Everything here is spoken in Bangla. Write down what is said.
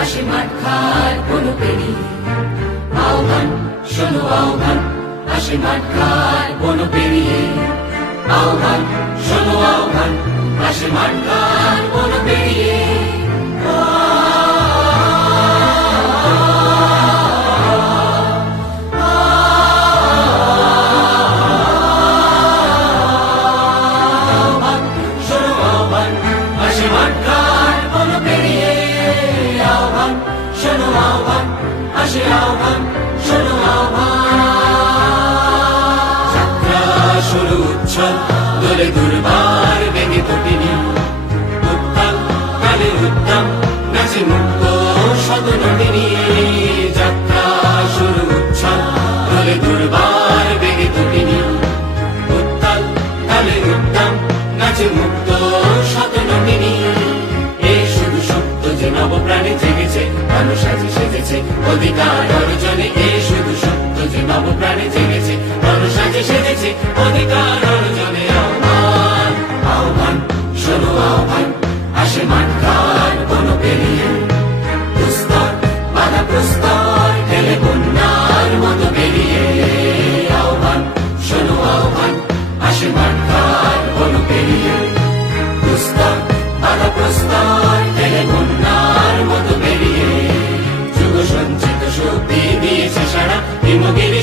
আসে মাঠ ঘাট বন পেরিয়ে। আহ্বান শোনো আহ্বান, আসে মাঠ ঘাট বন পেরিয়ে। আহ্বান শোনো আহ্বান, আসে মাঠ ঘাট বন পেরিয়ে। আহ্বান শোনো আহ্বান, যাত্রা শুরু উচ্ছল দোলে দুর্বার বেগে তটিনী। উত্তাল কালে উদ্দাম নাচে মুক্ত শত নটিনী। যাত্রা শুরু উচ্ছল দোলে দুর্বার বেগে তটিনী। উত্তাল কালে উদ্দাম নাচে মুক্ত শত নটিনী। এই শুধু সত্য যে নবপ্রাণে জেগেছে, মানুষ আজ সেজেছে অধিকার অর্জনে। এই শুধু সত্য যে নবপ্রাণে জেগেছে, মানুষ আজ সেজেছে অধিকার অর্জনে। আহ্বান আহ্বান শোনো আহ্বান, আসে মাঠ ঘাট বন পেরিয়ে। প্রস্তর বাধা প্রস্তর ঠেলে বন্যার মতো বেরিয়ে। আহ্বান শোনো আহ্বান, আসে মাঠ ঘাট বন পেরিয়ে। প্রস্তর বাধা প্রস্তর ঠেলে বন্যার মতো বেরিয়ে। যুগ সঞ্চিত শক্তি দিয়েছে সারা হিমগিরি।